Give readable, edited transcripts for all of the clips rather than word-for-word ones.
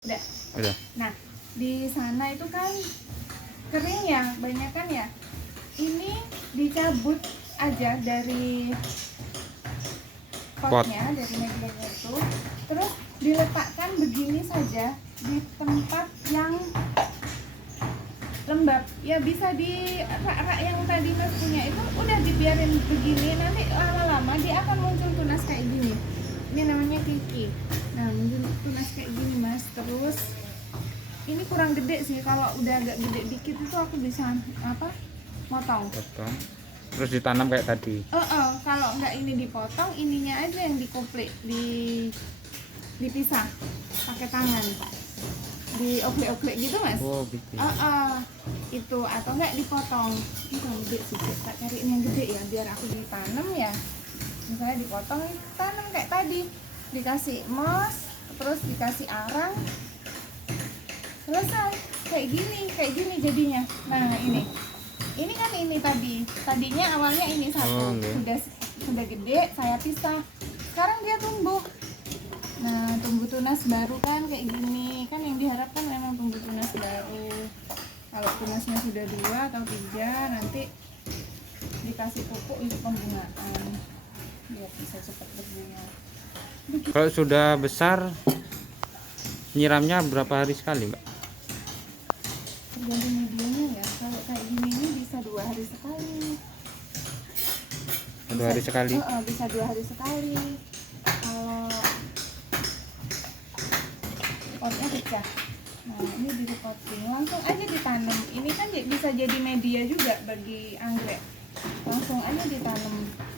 Udah. Udah. Nah, di sana itu kan kering ya, banyak kan ya. Ini dicabut aja dari potnya, dari medianya itu, terus diletakkan begini saja di tempat yang lembab. Ya bisa di rak-rak yang tadi Mas punya itu udah dibiarin begini, nanti lama-lama dia akan muncul tunas kayak gini. Ini namanya kiki. Nah, muncul tunas kayak gini Mas. Terus ini kurang gede sih, kalau udah agak gede dikit itu aku bisa potong. Terus ditanam kayak tadi. Kalau nggak ini dipotong, ininya aja yang dikoplik, dipisah pakai tangan, dioklek-oklek gitu Mas. Oh gitu. Itu atau nggak dipotong. Ini kurang gede sih, tak cari ini yang gede ya, biar aku ditanam ya. Misalnya dipotong, tanam kayak tadi, dikasih moss, terus dikasih arang, selesai. Kayak gini jadinya. Nah ini kan ini tadinya awalnya ini satu, sudah gede, saya pisah. Sekarang dia tumbuh. Nah, tumbuh tunas baru kan kayak gini. Kan yang diharapkan memang tumbuh tunas baru. Kalau tunasnya sudah 2 atau 3, nanti dikasih pupuk untuk pembungaan biar bisa cepat berbunga. Kalau sudah besar, nyiramnya berapa hari sekali, Mbak? Tergantung medianya ya. Kalau kayak gini ini bisa 2 hari sekali. 2 hari sekali? Bisa 2 hari sekali. Kalau potnya pecah, nah ini di repotting, langsung aja ditanam. Ini kan bisa jadi media juga bagi anggrek. Langsung aja ditanam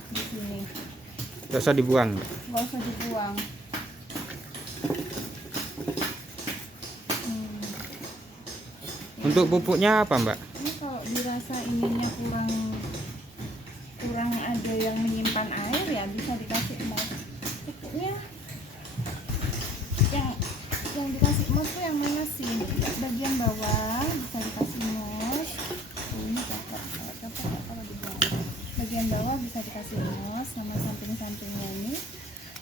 di sini. Nggak usah dibuang, Mbak? Nggak usah dibuang. Untuk pupuknya apa, Mbak? Ini kalau dirasa ininya kurang ada yang menyimpan air ya bisa dikasih moss. Pupuknya yang dikasih moss tuh yang mana sih? Bagian bawah bisa dikasih moss. Ini coklat kalau dibuang. Bagian bawah bisa dikasih moss, sama samping-sampingnya ini.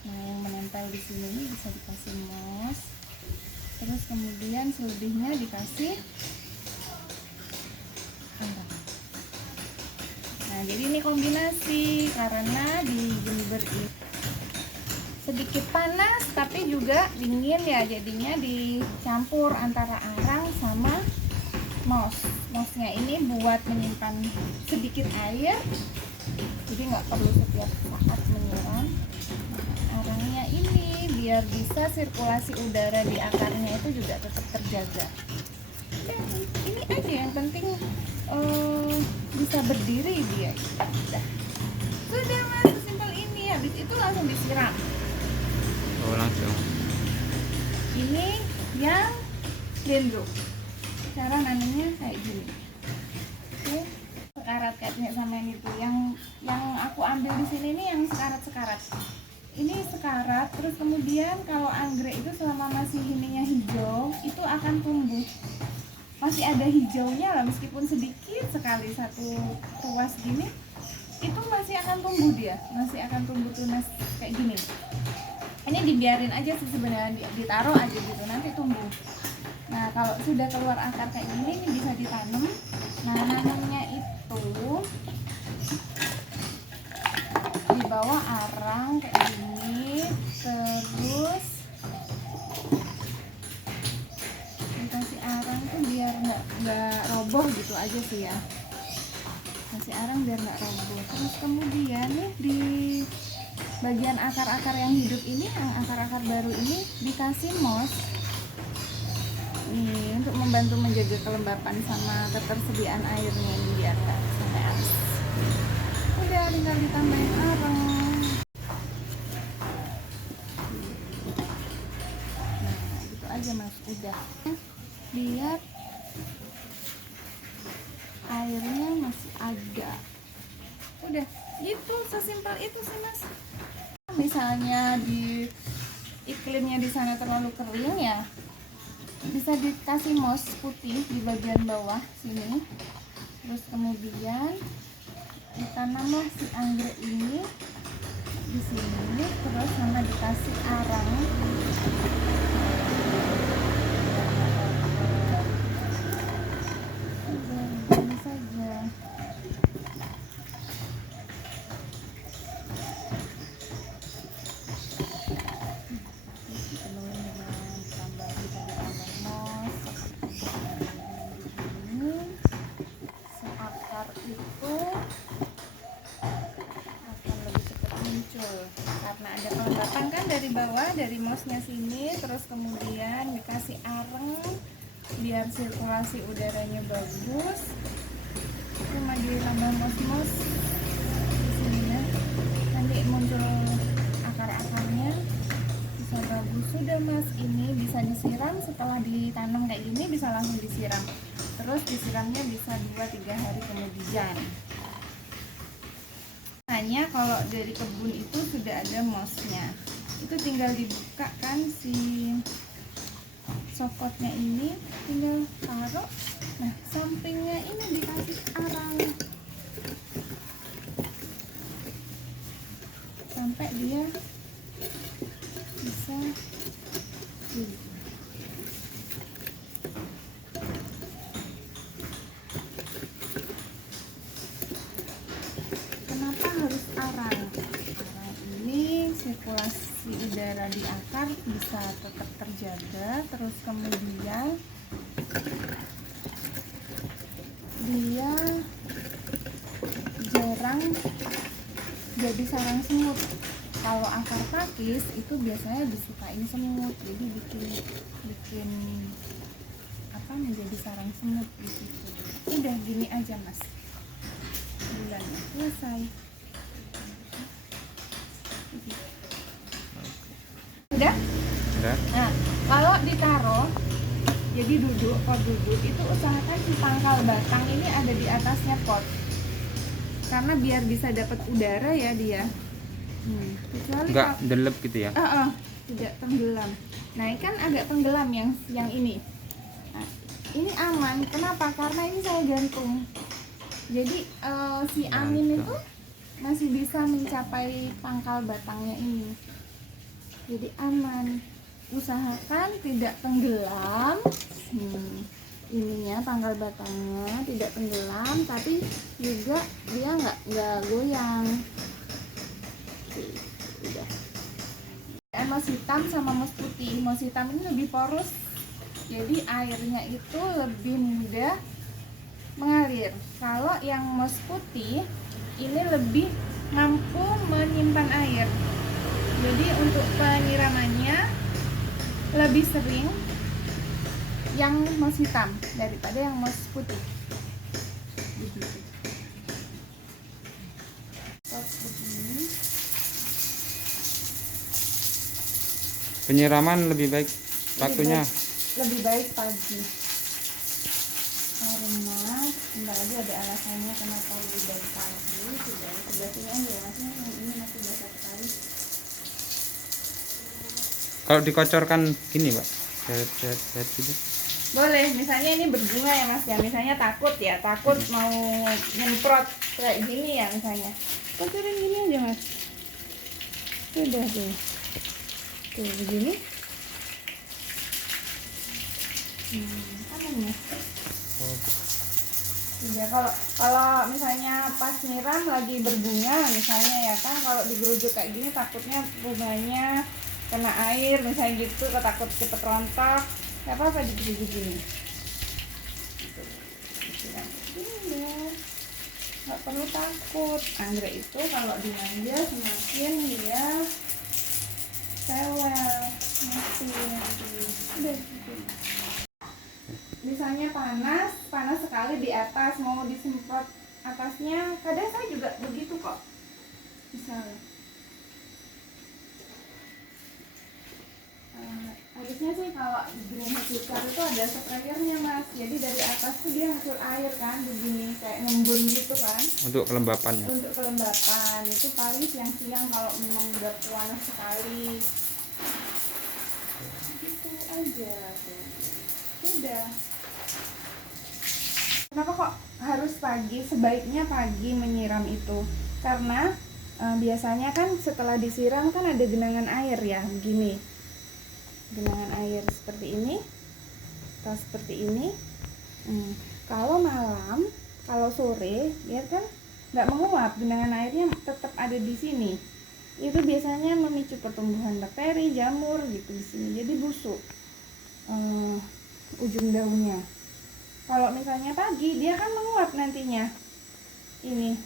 Nah, yang menempel di sini ini bisa dikasih moss. Terus kemudian selebihnya dikasih arang. Nah, jadi ini kombinasi karena di Jember ini sedikit panas tapi juga dingin ya, jadinya dicampur antara arang sama moss. Mossnya ini buat menyimpan sedikit air, jadi nggak perlu setiap saat menyiram. Arangnya ini biar bisa sirkulasi udara di akarnya itu juga tetap terjaga. Dan ini aja yang penting bisa berdiri dia. Sudah Mas, sesimpel ini. Habis itu langsung disiram. Oh, langsung. Ini yang dendro. Cara nanamnya kayak gini. Oke, sekarat kayak sama yang itu. Yang aku ambil di sini ini yang sekarat-sekarat. Ini sekarat, terus kemudian kalau anggrek itu selama masih ininya hijau, itu akan tumbuh. Masih ada hijaunya lah, meskipun sedikit sekali, satu ruas gini, itu masih akan tumbuh dia, masih akan tumbuh tunas kayak gini. Ini dibiarin aja sih sebenarnya, ditaruh aja gitu, nanti tumbuh. Nah, kalau sudah keluar akar kayak gini, ini bisa ditanam. Nah, nanamnya itu di bawah arang kayak gini, terus dikasih arang tuh biar nggak roboh gitu aja sih ya. Kasih arang biar nggak roboh. Terus kemudian nih di bagian akar-akar yang hidup ini, yang akar-akar baru ini dikasih moss. Nih untuk membantu menjaga kelembapan sama ketersediaan airnya ini biar nggak sampai habis. Udah tinggal ditambahin arang. Nah gitu aja Mas, udah. Biar airnya masih ada. Udah, itu sesimpel itu sih Mas. Misalnya di iklimnya di sana terlalu kering ya, bisa dikasih moss putih di bagian bawah sini. Terus kemudian ditanamlah si anggrek ini di sini, terus sama dikasih arang. mosnya sini, terus kemudian dikasih areng biar sirkulasi udaranya bagus. Cuma ditambah mos-mos di sini ya, nanti muncul akar-akarnya bisa bagus. Sudah Mas, ini bisa disiram setelah ditanam kayak gini, bisa langsung disiram. Terus disiramnya bisa 2-3 hari kemudian. Hanya kalau dari kebun itu sudah ada mosnya, itu tinggal dibuka kan si sokotnya ini, tinggal taruh. Nah, sampingnya ini dikasih arang sampai dia bisa gini. Kenapa harus arang? Arang ini sirkulasi udara di akar bisa tetap terjaga, terus kemudian dia jarang jadi sarang semut. Kalau akar pakis itu biasanya disukain semut, jadi bikin apa, menjadi sarang semut di situ. Udah gini aja Mas, bulannya selesai. Udah? Udah. Nah, kalau ditaruh jadi duduk, pot duduk itu usahakan si pangkal batang ini ada di atasnya pot, karena biar bisa dapat udara ya dia. Kecuali Enggak delep gitu ya. Tidak tenggelam. Nah, ini kan agak tenggelam yang ini. Nah, ini aman. Kenapa? Karena ini saya gantung. Jadi si angin itu masih bisa mencapai pangkal batangnya ini. Jadi aman. Usahakan tidak tenggelam. Ininya pangkal batangnya tidak tenggelam, tapi juga dia nggak goyang. Udah. Mos hitam sama mos putih. Mos hitam ini lebih porus, jadi airnya itu lebih mudah mengalir. Kalau yang mos putih ini lebih mampu menyimpan air. Jadi untuk penyiramannya lebih sering yang mos hitam daripada yang mos putih. Begitu. Begini. Penyiraman lebih baik waktunya. Lebih baik pagi, karena bentar lagi ada alasannya kenapa lebih baik pagi. Sudah sini aja masnya, ini masih basah sekali. Kalau dikocorkan gini Pak, set gitu. Boleh, misalnya ini berbunga ya Mas ya, misalnya takut mau nyemprot kayak gini ya, misalnya kocorin gini aja Mas. Sudah tuh begini. Aman ya. Sudah. Kalau misalnya pas nyiram lagi berbunga misalnya ya kan, kalau digeruduk kayak gini takutnya bunganya kena air misalnya gitu, takut cepet rontok, nggak apa-apa digeruduk gini. Nggak perlu takut. Anggrek itu kalau dimanja semakin dia sewel, mati. Udah gitu. Misalnya panas sekali di atas, mau disemprot atasnya, kadang saya juga begitu kok. Misalnya harusnya sih kalau greenhouse besar itu ada sprayernya Mas, jadi dari atas tuh dia hasil air kan begini, kayak ngembun gitu kan, Untuk kelembapan. untuk kelembapan. Itu paling siang-siang kalau memang udah panas sekali, gitu aja tuh. Udah. Kenapa kok harus pagi? Sebaiknya pagi menyiram itu, karena biasanya kan setelah disiram kan ada genangan air ya, begini, genangan air seperti ini atau seperti ini. Kalau malam, kalau sore, dia kan nggak menguap, genangan airnya tetap ada di sini. Itu biasanya memicu pertumbuhan bakteri, jamur gitu di sini, jadi busuk ujung daunnya. Kalau misalnya pagi, dia kan menguap nantinya. Ini.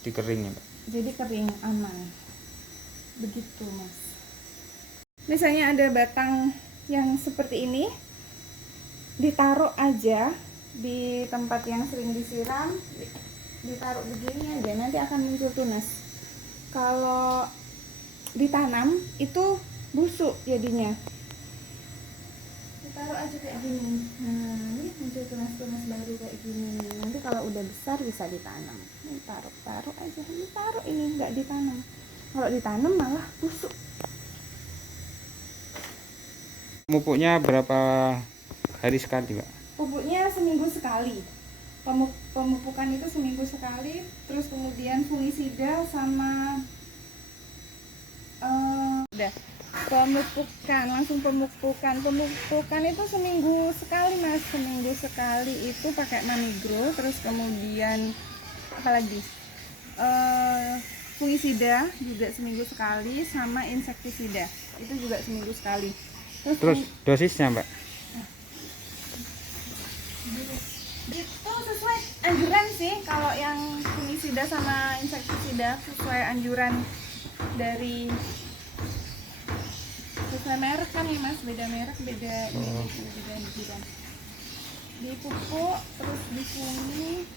Jadi kering ya Pak. Jadi kering, aman. Begitu Mas. misalnya ada batang yang seperti ini, ditaruh aja di tempat yang sering disiram, ditaruh begini aja, nanti akan muncul tunas. Kalau ditanam itu busuk jadinya. Ditaruh aja kayak gini. Nah, ini muncul tunas-tunas baru kayak gini. Nanti kalau udah besar bisa ditanam. Ini taruh aja. Ini taruh, ini nggak ditanam. Kalau ditanam malah busuk. Pupuknya berapa hari sekali, Pak? Pupuknya seminggu sekali. Pemupukan itu seminggu sekali. Terus kemudian fungisida sama udah pemupukan, langsung pemupukan itu seminggu sekali, Mas. Seminggu sekali itu pakai Manigro. Terus kemudian apalagi fungisida juga seminggu sekali, sama insektisida itu juga seminggu sekali. Terus dosisnya, Mbak? Itu sesuai anjuran sih. Kalau yang fungisida sama insektisida sesuai anjuran dari, sesuai merek kan ya, Mas, beda merek, beda beda anjuran. Dipupuk terus difungi.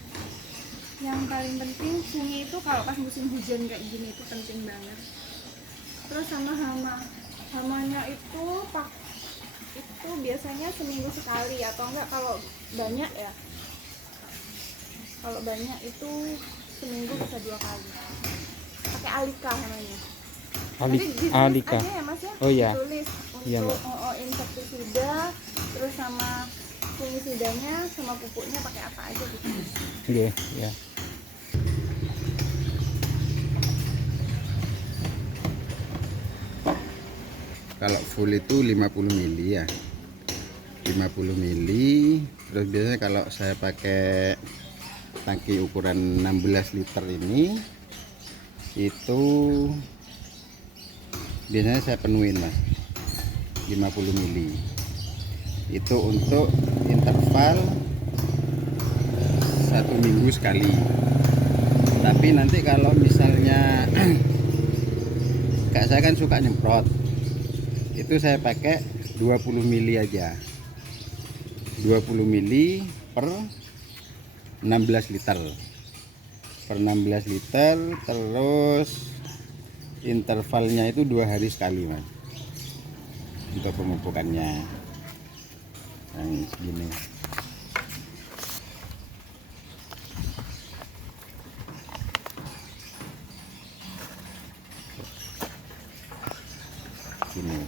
Yang paling penting fungi itu kalau pas musim hujan kayak gini itu penting banget. Terus sama hamanya itu biasanya seminggu sekali, atau enggak kalau banyak ya, kalau banyak itu seminggu bisa 2 kali. Pakai Alika namanya. Nanti ditulis Alika aja ya, Mas ya. Oh iya. Ditulis Iya, untuk Mbak. insektisida, terus sama fungisidanya, sama pupuknya pakai apa aja gitu. Iya, ya. Kalau full itu 50 mili ya, 50 mili. Terus biasanya kalau saya pakai tangki ukuran 16 liter ini, itu biasanya saya penuhin, Mas, 50 mili. Itu untuk interval 1 minggu sekali. Tapi nanti kalau misalnya kak saya kan suka nyemprot, itu saya pakai 20 mili aja, 20 mili per 16 liter, per 16 liter. Terus intervalnya itu 2 hari sekali, Mas, untuk pemupukannya yang gini. Gini.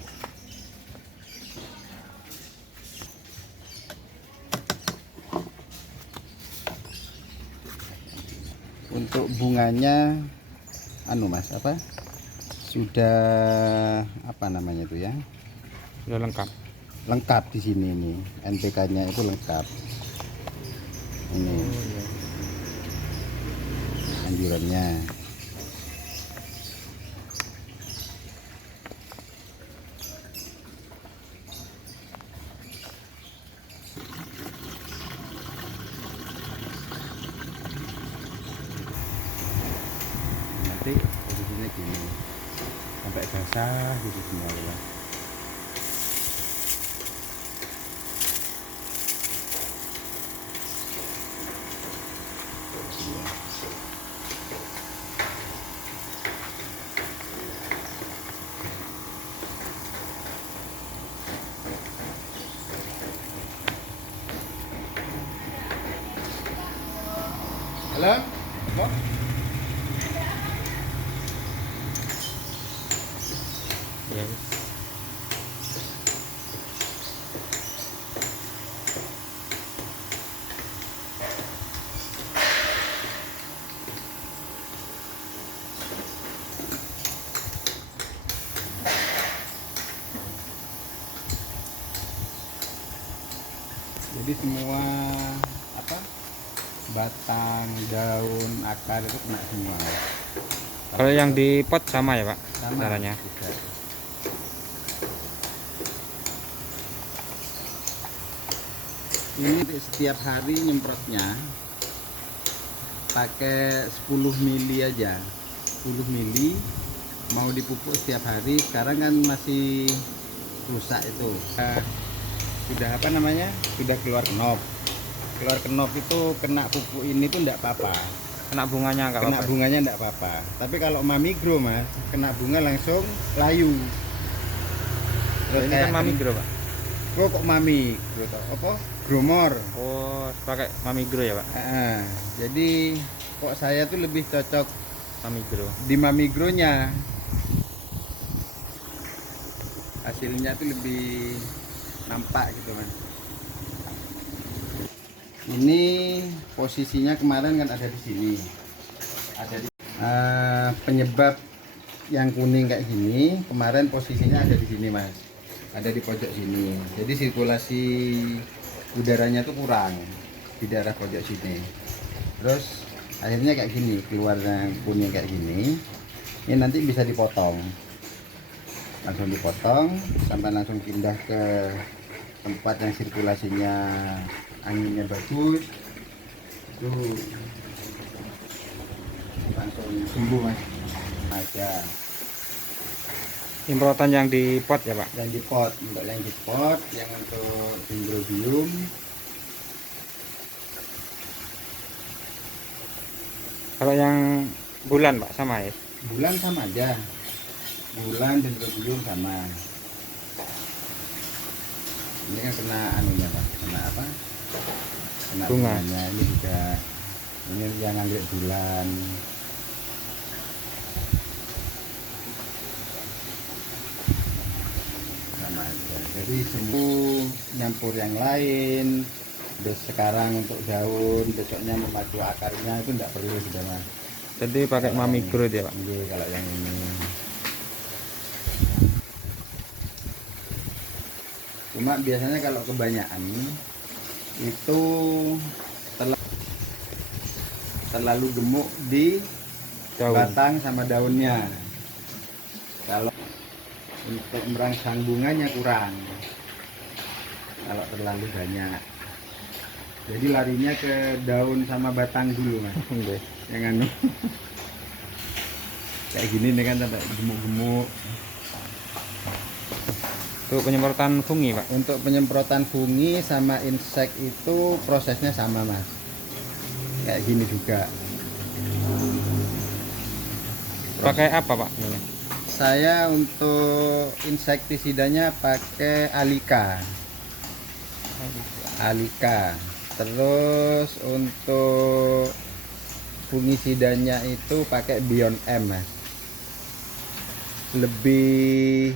Untuk bunganya Mas, apa, sudah apa namanya itu ya, Sudah lengkap di sini. Ini NPK-nya itu lengkap. Ini anjurannya. Nanti posisinya gini sampai basah gitu semua ya. Halo? Kok? ya. Jadi semua apa, batang, daun, akar itu kena semua. Kalau yang di pot sama ya, Pak, Sama caranya? juga. Ini setiap hari nyemprotnya pakai 10 mili aja, 10 mili. Mau dipupuk setiap hari. Sekarang kan masih rusak itu. Sudah apa namanya, sudah keluar kenop. Keluar kenop itu kena pupuk ini tuh enggak apa-apa. Kena bunganya nggak Kena apa-apa. bunganya enggak apa-apa. Tapi kalau mamigro mas, kena bunga langsung layu. Terus Ini kan mamigro pak. Oh kok mamigro toh? Apa? Gromor. Oh pakai mamigro ya pak. Jadi kok saya tuh lebih cocok Mamigro. di mamigronya. Hasilnya tuh lebih nampak gitu mas. Ini posisinya kemarin kan ada di sini, ada di penyebab yang kuning kayak gini. Kemarin posisinya ada di sini mas, ada di pojok sini. Jadi sirkulasi udaranya tuh kurang di daerah pojok sini. Terus akhirnya kayak gini, keluarnya kuning kayak gini. Ini nanti bisa dipotong, langsung dipotong sampai langsung pindah ke tempat yang sirkulasinya anginnya bagus, itu langsung sembuh mas. Aja Improtan yang di pot ya pak. yang di pot, untuk yang di pot, yang untuk dendrobium Kalau yang bulan pak sama ya. bulan sama aja, bulan dendrobium sama. Ini kan kena anunya pak, kena apa, kena Bunga. bunganya. Ini juga, ini yang anggrek bulan. Sama aja, jadi semua nyampur yang lain. Terus sekarang untuk daun, besoknya memacu akarnya itu enggak perlu sudah mas. Jadi pakai mamigro dia pak. Ini kalau yang ini. Cuma biasanya kalau kebanyakan itu terlalu gemuk di Daun. batang sama daunnya. Kalau untuk merangsang bunganya kurang, kalau terlalu banyak. Jadi larinya ke daun sama batang dulu mas. Oke. Yang anu kayak gini nih kan sampai gemuk-gemuk. Untuk penyemprotan fungi pak. Untuk penyemprotan fungi sama insek itu prosesnya sama mas, kayak gini juga. Pakai apa pak ini? Saya untuk insektisidanya pakai Alika. Terus untuk fungisidanya itu pakai Beyond M mas. Lebih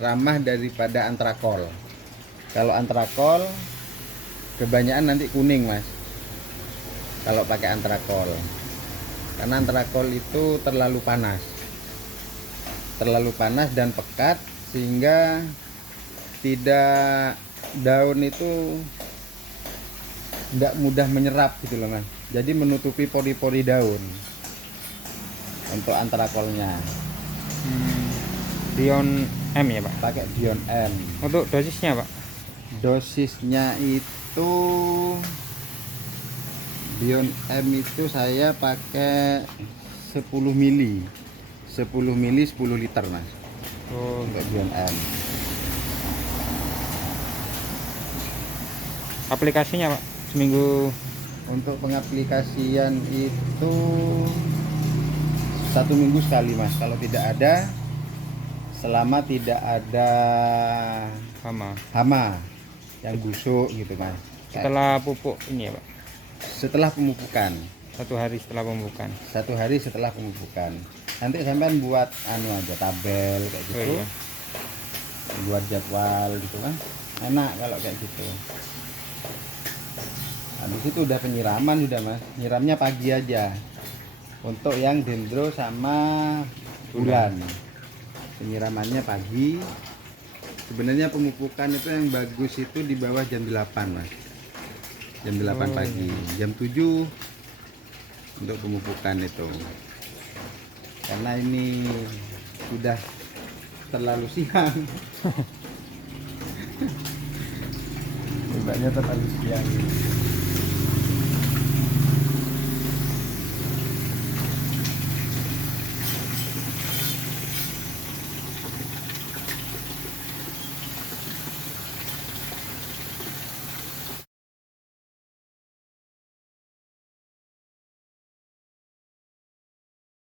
ramah daripada antrakol. Kalau antrakol kebanyakan nanti kuning mas, kalau pakai antrakol, karena antrakol itu terlalu panas dan pekat, sehingga tidak, daun itu tidak mudah menyerap gitu loh mas. Jadi menutupi pori-pori daun untuk antrakolnya. Beyond M ya pak. Pakai Beyond M. Untuk dosisnya pak. Dosisnya itu Beyond M itu saya pakai 10 mili 10 liter mas. Oh, Untuk Beyond M. aplikasinya pak seminggu. Untuk pengaplikasian itu 1 minggu sekali mas. Kalau tidak ada, selama tidak ada hama yang busuk gitu mas. Setelah pupuk ini ya pak. Setelah pemupukan, 1 hari setelah pemupukan. 1 hari setelah pemupukan. Nanti sampean buat anu aja, tabel kayak gitu. Oh, iya. Buat jadwal gitu kan, enak kalau kayak gitu. Habis itu udah penyiraman sudah mas. Nyiramnya pagi aja untuk yang dendro sama bulan. Penyiramannya pagi. Sebenarnya pemupukan itu yang bagus itu di bawah jam 8 mas. Jam 8 pagi, jam 7 untuk pemupukan itu. Karena ini sudah terlalu siang. Obatnya terlalu siang.